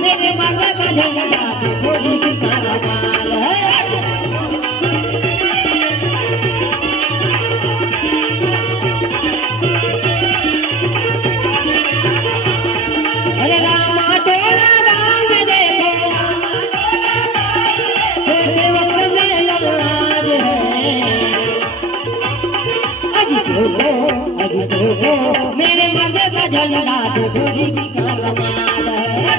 मेरे माता का झंडा थोड़ी की काला माल है। अरे रामा टोला गाँव में देखो तेरे वक्त में लड़ाज है। अजी देखो मेरे माता का झंडा थोड़ी की काला माल है। अजी देखो मेरे माता का झंडा थोड़ी की काला माल है।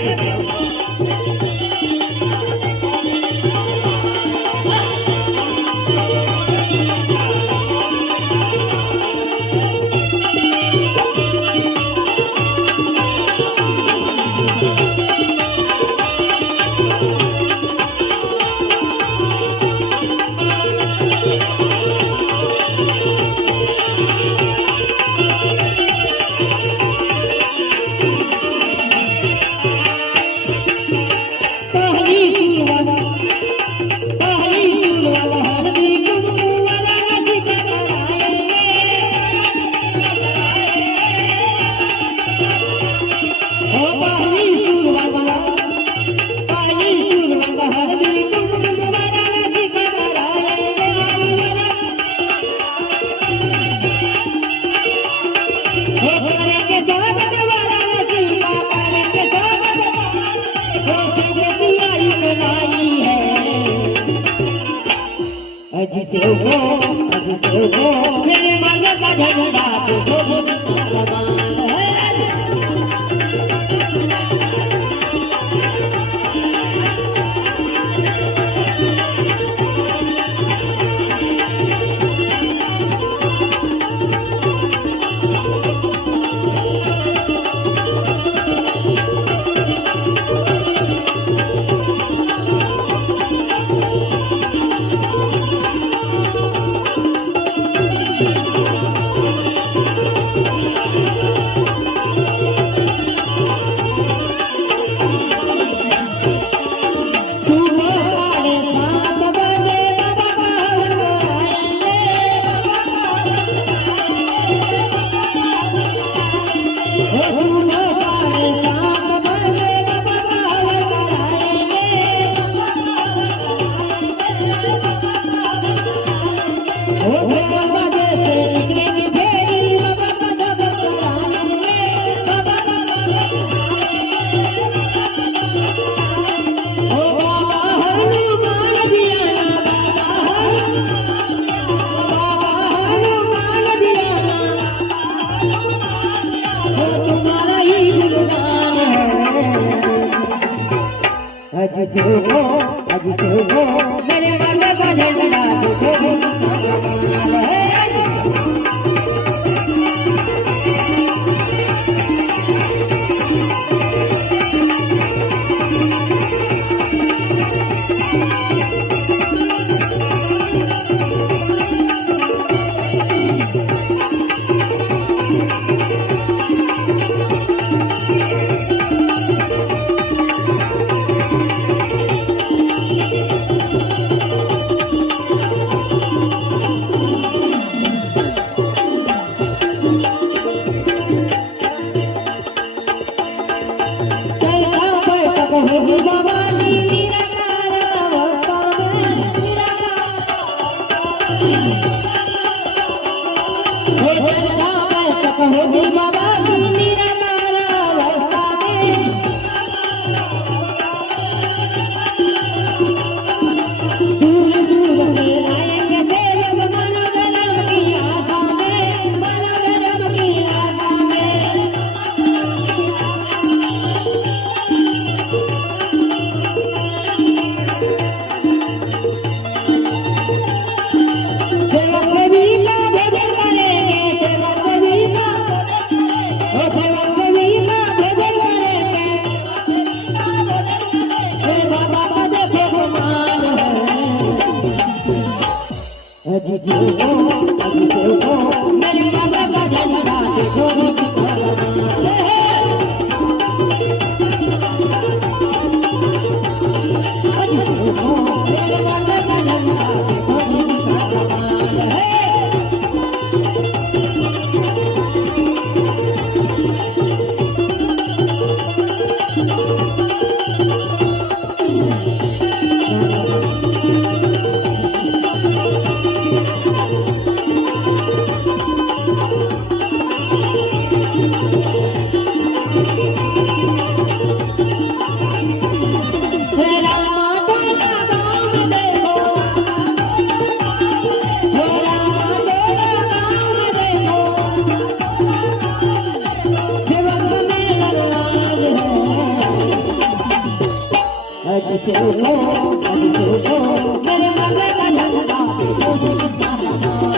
अजी देखो मेरे माता का झंडा थोड़ी की काला माल है। मेरे माता का झंडा थोड़ी की काला माल है। मेरे मन का झंडा देखो जिनका कमाल है मेरे मन का झंडा देखो जिनका कमाल